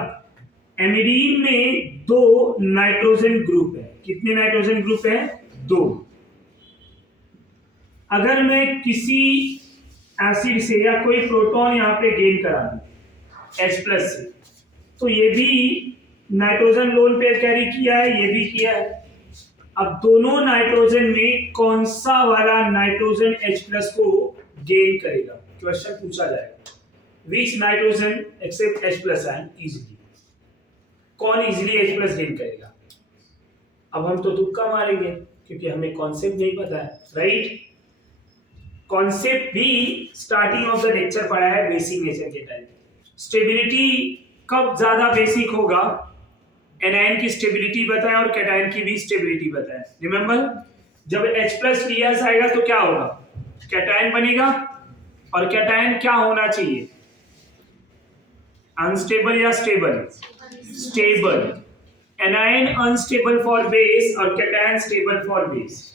एमिडीन में दो नाइट्रोजन ग्रुप है। कितने नाइट्रोजन ग्रुप है? दो। अगर मैं किसी एसिड से या कोई प्रोटॉन यहां पे गेन करा दूं H+ से, तो ये भी नाइट्रोजन लोन पेयर कैरी किया है, ये भी किया है। अब दोनों नाइट्रोजन में कौन सा वाला नाइट्रोजन H+ को गेन करेगा? क्वेश्चन पूछा जाएगा, which nitrogen accept H+ ion easily, कौन इजीली H+ गेन करेगा? अब हम तो तुक्का मारेंगे क्योंकि हमें कॉन्सेप्ट नहीं पता है, राइट? कॉन्सेप्ट भी स्टार्टिंग ऑफ द लेक्चर पढ़ा है बेसिक नेचर के टाइम। स्टेबिलिटी कब ज्यादा बेसिक होगा? एनायन की स्टेबिलिटी बताएं और कैटायन की भी स्टेबिलिटी बताएं। रिमेंबर, जब H+ लिया आएगा तो क्या होगा? कैटायन बनेगा। और कैटायन क्या होना चाहिए? अनस्टेबल या stable? Stable. Anion unstable for base और cation stable for base.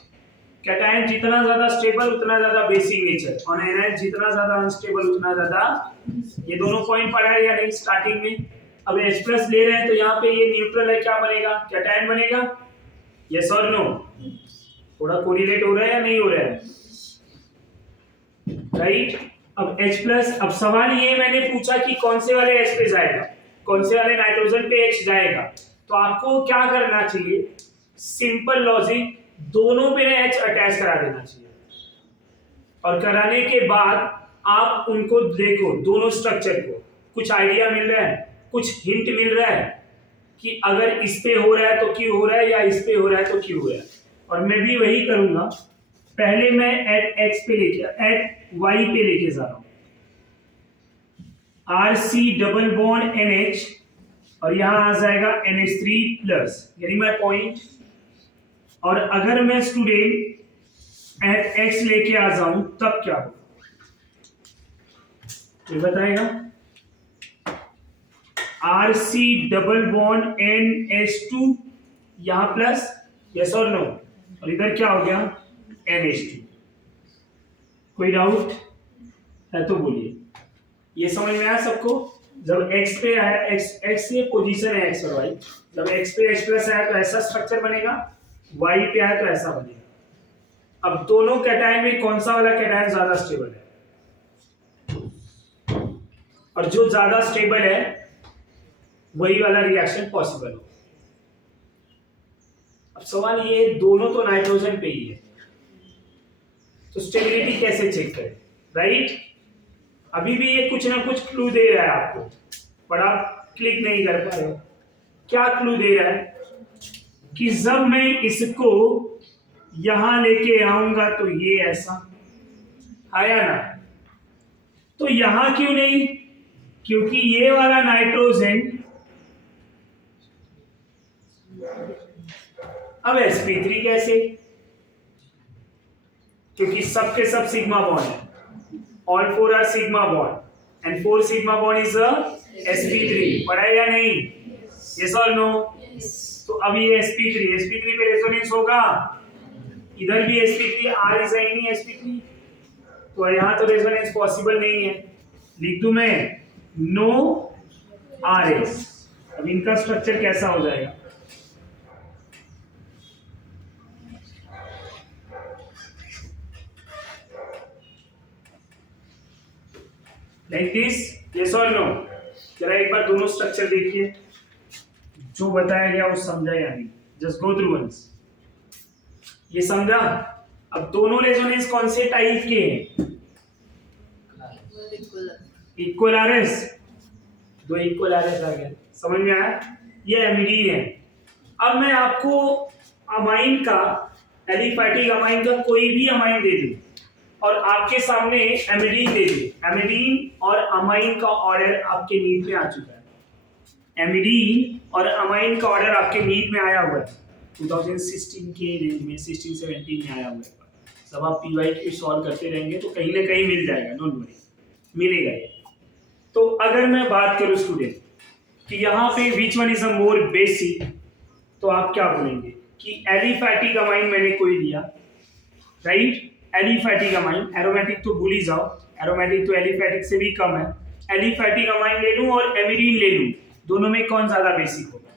Cation जितना ज्यादा स्टेबल उतना ज्यादा बेसिक नेचर, और एनायन जितना ज्यादा अनस्टेबल उतना ज्यादा। ये दोनों पॉइंट पढ़ा है या नहीं स्टार्टिंग में? अब H+ ले रहे हैं तो यहाँ पे ये न्यूट्रल है, क्या बनेगा? कैटायन बनेगा। यस और नो? थोड़ा कोरिलेट हो रहा है या नहीं हो रहा है? राइट। अब H+, अब सवाल ये मैंने पूछा कि कौन से वाले H पे जाएगा, कौन से वाले नाइट्रोजन पे H जाएगा। तो आपको क्या करना चाहिए? सिंपल लॉजिक, दोनों पे H अटैच करा देना चाहिए, और कराने के बाद आप उनको देखो, दोनों स्ट्रक्चर को कुछ आइडिया मिल रहा है, कुछ हिंट मिल रहा है कि अगर इस पे हो रहा है तो क्यों हो रहा है, या इस पे हो रहा है तो क्यों हो रहा है। और मैं भी वही करूंगा, पहले मैं एट X पे एट Y पे लेके जा रहा हूं, RC डबल बॉन्ड NH, और यहां आ जाएगा NH3+, यानी माय पॉइंट। और अगर मैं स्टूडेंट एट X लेके आ जाऊं तब क्या हो, ये बताएगा। RC डबल बॉन्ड NH2 यहां प्लस, यस और नो, और इधर क्या हो गया? NH2। कोई डाउट है तो बोलिए। ये समझ में आया सबको? जब X पे आया, X ये पोजीशन है X और Y, जब X पे H+ आया तो ऐसा स्ट्रक्चर बनेगा, Y पे आया तो ऐसा बनेगा। अब दोनों कैटायन में कौन सा वाला कैटायन ज्यादा स्टेबल है? और जो ज्यादा स्टेबल है वही वाला रिएक्शन पॉसिबल हो। अब सवाल ये है, दोनों तो नाइट्रोजन पे ही है, तो स्टेबिलिटी कैसे चेक करें, राइट? अभी भी ये कुछ ना कुछ क्लू दे रहा है आपको, पर आप क्लिक नहीं कर पा रहे हो। क्या क्लू दे रहा है? कि जब मैं इसको यहां लेके आऊंगा तो ये ऐसा आया ना, तो यहां क्यों नहीं? क्योंकि ये वाला नाइट्रोजन अब sp3 कैसे? क्योंकि सबके सब सिग्मा बॉन्ड है, all 4 are sigma bond and 4 sigma bond is sp3। पढ़ा है या नहीं? यस और नो? तो अब ये sp3 पे रेजोनेंस होगा, इधर भी sp3, r is any sp3, तो यहां तो रेजोनेंस पॉसिबल नहीं है। लिख दूं मैं नो RS। अब इनका स्ट्रक्चर कैसा हो जाएगा? लाइक दिस, यस और नो? जरा एक बार दोनों स्ट्रक्चर देखिए, जो बताया गया वो समझा या नहीं, जस्ट गो थ्रू वंस। ये समझा? अब दोनों रेजोनेंस कौन से टाइप के हैं? इक्वल आरएस, दो इक्वल आरएस आ गया, समझ में आया? ये एमिडीन है। अब मैं आपको अमाइन का, एलिफैटिक अमाइन का कोई भी अमाइन दे दूं और आपके सामने एमिडीन दे दूं, एमिडीन और अमाइन का ऑर्डर आपके नीड में आ चुका है। एमिडीन और अमाइन का ऑर्डर आपके नीड में आया हुआ है 2016 के रेंज में, 16-17 में आया हुआ है। सब आप पीवाई सॉल्व करते रहेंगे तो कहीं ना कहीं मिल जाएगा, डोंट वरी, मिलेगा ये। तो अगर मैं बात करूं स्टूडेंट कि यहाँ पे विच one is a more basic, तो आप क्या बोलेंगे कि एलिफैटिक अमाइन मैंने कोई दिया, राइट? एलिफैटिक अमाइन, एरोमेटिक तो भूल ही जाओ, एरोमेटिक तो एलिफैटिक से भी कम है। एलिफैटिक अमाइन ले लूं और एमिडीन ले लूं, दोनों में कौन ज्यादा बेसिक होगा?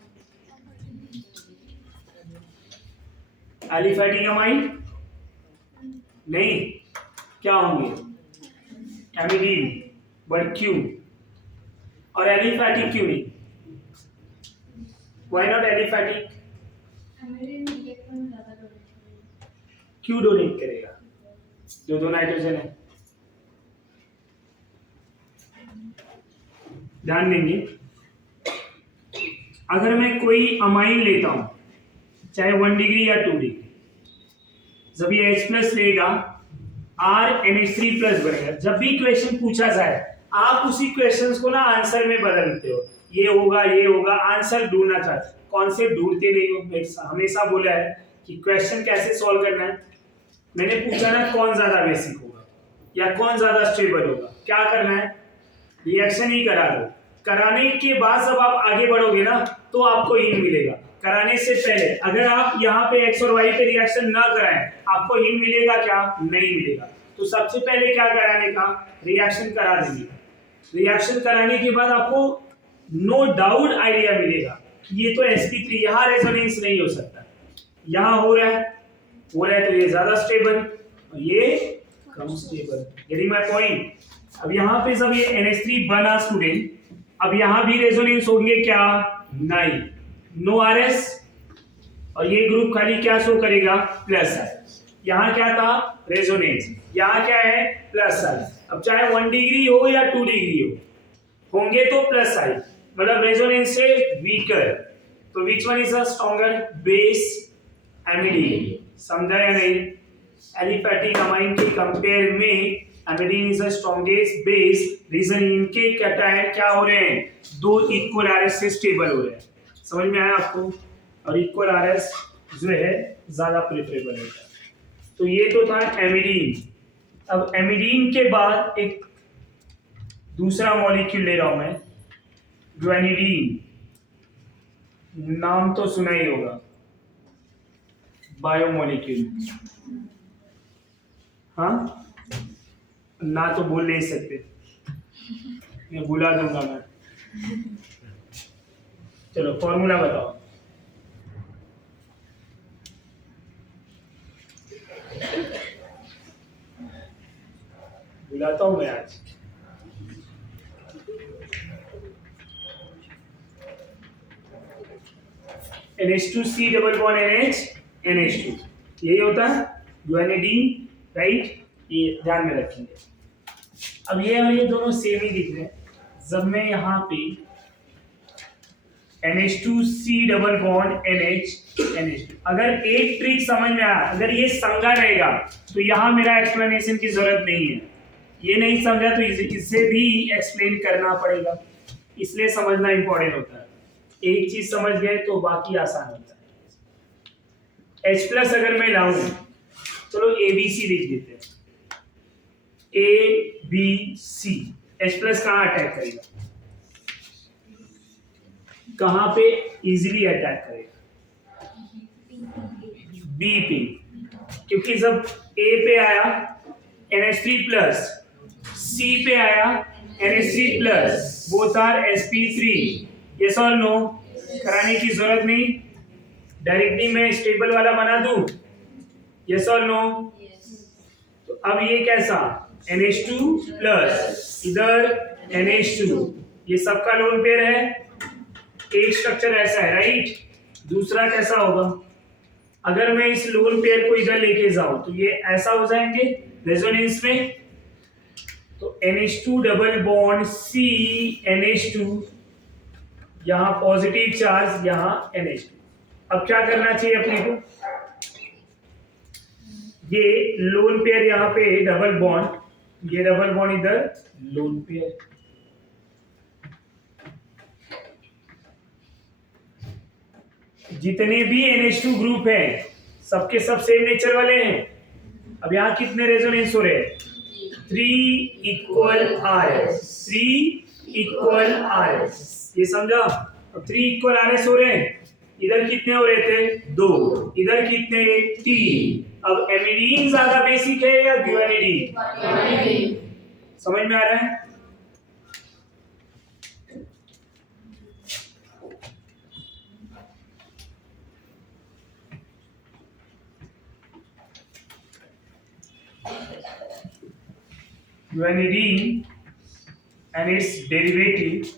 एलिफैटिक अमाइन नहीं, क्या होंगे? एमिडीन। बट क्यों? और एलिफैटिक क्यों नहीं? Why not aliphatic? क्यों डोनेट करेगा? जो दो नाइट्रोजन है, ध्यान देंगे। अगर मैं कोई अमाइन लेता हूं, चाहे 1 डिग्री या 2 डिग्री, जब ये H+ लेगा RNH3+ बनेगा। जब भी क्वेश्चन पूछा जाए आप उसी क्वेश्चंस को ना आंसर में बदलते हो, ये होगा ये होगा, आंसर ढूंढना चाहते, कॉन्सेप्ट ढूंढते नहीं हो। मैं हमेशा बोला है कि क्वेश्चन कैसे सॉल्व करना है। मैंने पूछा ना कौन ज्यादा बेसिक होगा या कौन ज्यादा स्टेबल होगा, क्या करना है? रिएक्शन ही करा दो। कराने के बाद जब आप आगे बढ़ोगे ना तो आपको हिंट मिलेगा। कराने से पहले अगर आप यहाँ पे एक्स और वाई पे रिएक्शन ना कराएं, आपको हिंट मिलेगा क्या? नहीं मिलेगा। तो सबसे पहले क्या कराने का? रिएक्शन करा देंगे। रिएक्शन कराने के बाद आपको नो डाउट आइडिया मिलेगा कि ये तो sp3, यहाँ रेजोनेंस नहीं हो सकता, यहाँ हो रहा है तो ये ज्यादा स्टेबल और ये कम स्टेबल। Getting my point? अब यहाँ पे जब ये NH3 बना स्टूडेंट, अब यहाँ भी रेजोनेंस होंगे क्या? नहीं, नो RS, और ये ग्रुप खाली क्या शो करेगा? Plus I। यहाँ क्या था? रेजोनेंस। यहाँ क्या है? Plus I। अब चाहे 1 डिग्री हो या 2 डिग्री हो, होंगे तो प्लस I, मतलब रेजोनेंस से वीकर। तो which one is a stronger? Base, amidine. समझा या नहीं? एलिफैटिक अमाइन के कंपेयर में amidine is the strongest base. Reason इनके कैटायन क्या हो रहे हैं? दो इक्वल आरएस से स्टेबल हो रहे हैं। समझ में आया आपको? और इक्वल आरएस जो है ज्यादा प्रेफरेबल होता है। तो ये तो था एमिडीन। अब एमिडीन के बाद एक दूसरा मॉलिक्यूल ले रहा हूं मैं, ग्वेनिडीन। नाम तो सुना ही होगा, बायोमोलिक्यूल। हाँ, ना तो बोल नहीं सकते, मैं बुला दूंगा मैं। चलो फॉर्मूला बताओ। बुलाता हूं मैं आज। NH2C double bond NH, NH2, यही होता है ग्वेनिडीन, राइट? ये ध्यान में रखेंगे। अब ये और ये दोनों सेम ही दिख रहे हैं। जब मैं यहाँ पे NH2C double bond NH, NH2, अगर एक ट्रिक समझ में आया, अगर ये संगा रहेगा तो यहाँ मेरा एक्सप्लेनेशन की जरूरत नहीं है। ये नहीं समझा तो इससे भी एक्सप्लेन करना पड़ेगा, इसलिए समझना इंपॉर्टेंट होता है। एक चीज समझ गए तो बाकी आसान होता है। H+ अगर मैं लाऊं, चलो ABC लिख देते हैं, ABC। H+ कहाँ अटैक करेगा? कहाँ पे इजीली अटैक करेगा? B पे, क्योंकि जब A पे आया NH3+, C पे आया NH3+, both are sp3। Yes और नो? कराने की जरूरत नहीं, डायरेक्टली मैं स्टेबल वाला बना दूं। यस और नो? तो अब ये कैसा? NH2 प्लस, इधर NH2, ये सबका लोन पेयर है। एक स्ट्रक्चर ऐसा है, राइट। दूसरा कैसा होगा, अगर मैं इस लोन पेयर को इधर लेके जाऊं तो ये ऐसा हो जाएंगे रेजोनेंस में, तो NH2 double bond C NH2, यहां पॉजिटिव चार्ज, यहां NH2। अब क्या करना चाहिए अपने को, ये लोन पेयर यहां पे डबल बॉन्ड, ये डबल बॉन्ड इधर लोन पेयर, जितने भी NH2 ग्रुप हैं सबके सब सेम नेचर वाले हैं। अब यहां कितने रेजोनेंस हो रहे हैं, 3 इक्वल RS, 3 इक्वल RS, ये समझा। अब 3 इक्वल RS हो रहे हैं, इधर कितने हो रहे थे, 2, इधर कितने, 3। अब एमिडीन ज्यादा बेसिक है या ग्वानिडीन, समझ में आ रहा है। Guanidine and its derivative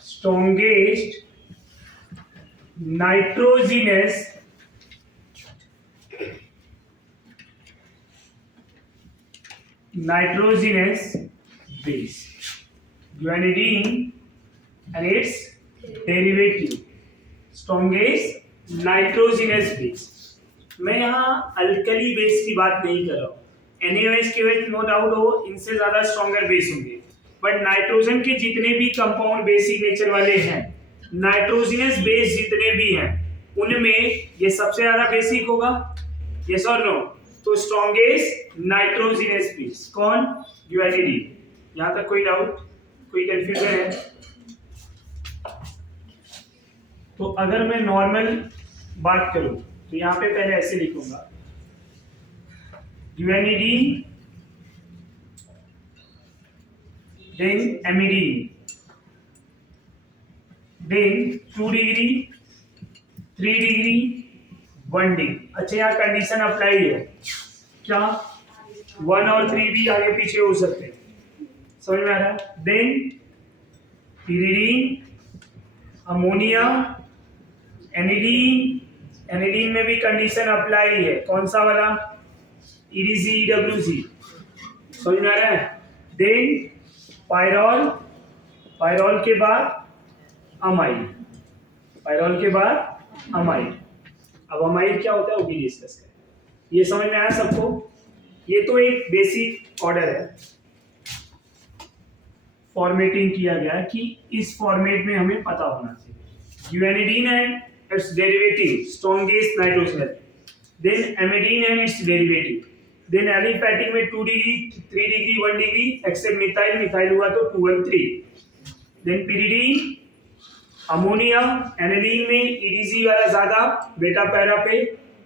strongest nitrogenous base, guanidine and its derivative strongest nitrogenous base. मैं यहाँ अल्कली बेस की बात नहीं कर रहा हूँ, NaOH के बेस नो डाउट हो, इनसे ज्यादा स्ट्रॉन्गर बेस होंगे, बट नाइट्रोजन के जितने भी कंपाउंड बेसिक नेचर वाले हैं, नाइट्रोजिनस बेस जितने भी हैं, उनमें ये सबसे ज्यादा बेसिक होगा, यस और नो। तो स्ट्रॉन्गेस्ट नाइट्रोजिनस बेस कौन, गुआनिडीन। यहाँ तक कोई डाउट, कोई कंफ्यूजन है। तो अगर मैं नॉर्मल बात करूं तो यहां पे पहले ऐसे लिखूंगा, guanidine then amidine, then 2 degree 3 degree 1 degree. अच्छा, यहाँ कंडीशन अप्लाई है क्या, 1 और 3 भी आगे पीछे हो सकते हैं, समझ में आ रहा है। Then pyridine, ammonia, aniline, aniline में भी कंडीशन अप्लाई है, कौन सा वाला, EDC EWC, समझ में आ रहा है। देन पायरॉल, पायरॉल के बाद अमाइड, पायरॉल के बाद अमाइड। अब अमाइड क्या होता है वो भी डिस्कस करें। ये समझ में आया सबको, ये तो एक बेसिक ऑर्डर है, फॉर्मेटिंग किया गया है कि इस फॉर्मेट में हमें पता होना चाहिए। Guanidine and its derivative strongest nitrogenous, then amidine and its derivative, then aliphatic में 2 degree 3 degree 1 degree, except methyl, methyl हुआ तो 2 1 3, then pyridine, अमोनिया, एनिलीन में EDC वाला ज्यादा बेटा पैरा पे,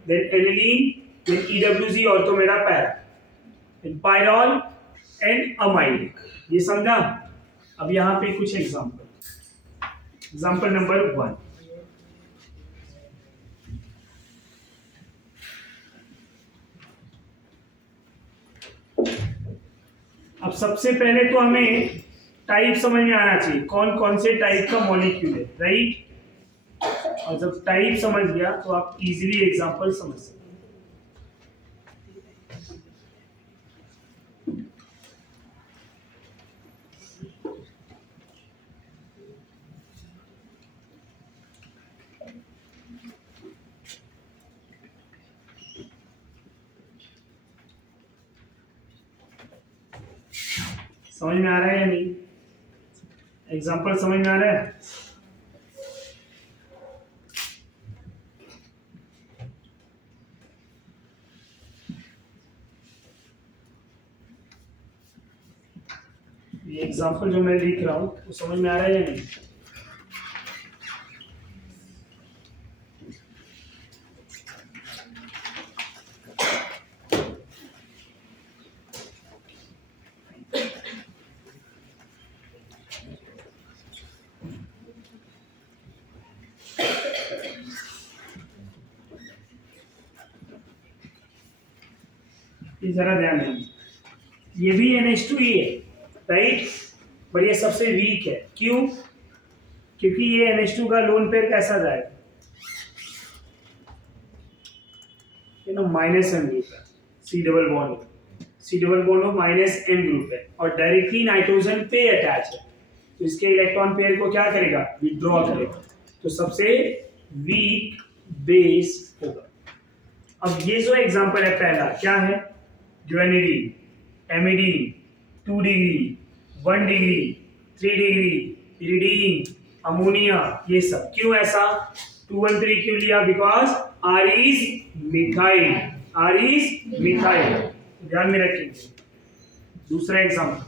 then aniline, then EWC ortho मेरा para, then pyrrole and amide। ये समझा। अब यहाँ पे कुछ एग्जाम्पल नंबर 1, अब सबसे पहले तो हमें टाइप समझ में आना चाहिए, कौन कौन से टाइप का मॉलिक्यूल है, राइट। और जब टाइप समझ गया तो आप इजीली एग्जांपल समझ सकते हैं। समझ में आ रहा है या नहीं, एग्जांपल समझ में आ रहा है। ये एग्जांपल जो मैं लिख रहा हूं वो समझ में आ रहा है या नहीं। ये जरा ध्यान देंगे, ये भी NH2 ही है, राइट, पर ये सबसे वीक है। क्यों? क्योंकि ये NH2 का लोन पेयर कैसा जाएगा, ये ना माइनस M ग्रुप है, C डबल बॉन्ड हो माइनस M ग्रुप है और डायरेक्टली नाइट्रोजन पे अटैच है, तो इसके इलेक्ट्रॉन पेयर को क्या करेगा, विड्रॉ करेगा, तो सबसे वीक बेस होगा। अब ये जो एग्जांपल है पहला क्या है, ग्वेनिडीन, amidine, 2 degree, 1 degree, 3 degree, इरिडीन, ammonia, ये सब क्यों ऐसा 213 क्यों लिया, because R is methyl, R is methyl, ध्यान में रखेंगे। दूसरा एग्जांपल,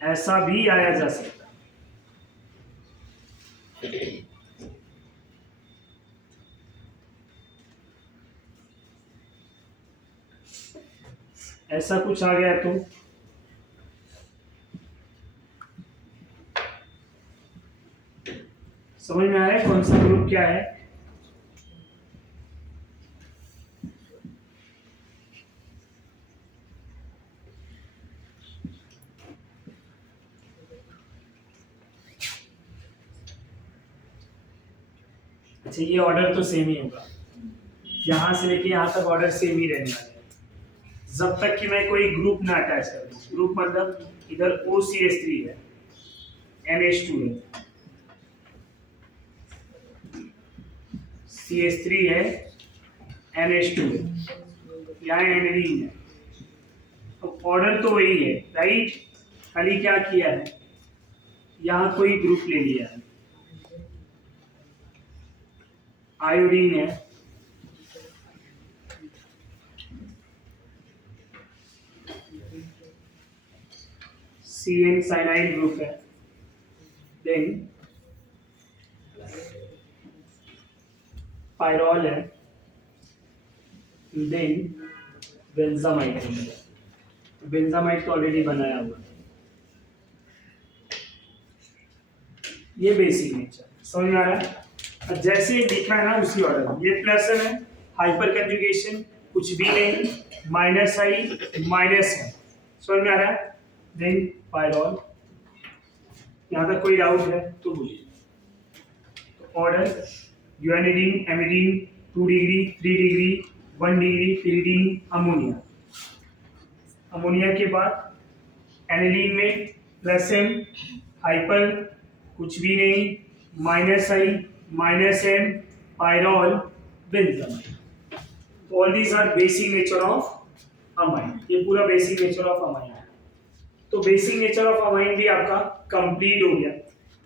ऐसा भी आया जा सकता है, ऐसा कुछ आ गया तो समझ में आ रहा है कौन सा ग्रुप क्या है। अच्छा, ये ऑर्डर तो सेम ही होगा, यहां से लेके यहां तक ऑर्डर सेम ही रहने वाला है, जब तक कि मैं कोई ग्रुप ना अटैच करूं। ग्रुप मतलब इधर OCH3 है, NH2 है, CH3 है, NH2 है, यहाँ एनिलीन है, तो ऑर्डर तो वही है, राइट, खाली क्या किया है, यहाँ कोई ग्रुप ले लिया है, आयोडीन है, CN साइनाइड ग्रुप है, देन पायरॉल है, देन बेंजामाइड है, बेंजामाइड तो ऑलरेडी बनाया हुआ है। ये बेसिक नेचर समझ में आ रहा है। जैसे लिखा है ना उसी ऑर्डर, ये प्लस है, हाइपर कंजुगेशन कुछ भी नहीं, माइनस आई माइनस है, समझ में आ रहा है। देन पायरॉल, यहाँ तक कोई डाउट है तो बोलिए। Order guanidine, amidine, 2 degree, 3 degree, 1 degree, pyridine, ammonia. Ammonia के बाद एनिलीन में प्लस एम, हाइपर कुछ भी नहीं, minus I minus M, pyrrole, benzamide. All these are basic nature of amine, ये पूरा बेसिक नेचर ऑफ अमाइन है। तो बेसिक नेचर ऑफ अमाइन भी आपका कंप्लीट हो गया।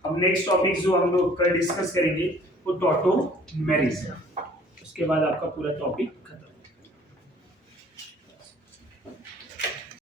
अब नेक्स्ट टॉपिक जो हम लोग कल डिस्कस करेंगे वो टॉटोमेरिज्म, उसके बाद आपका पूरा टॉपिक खत्म।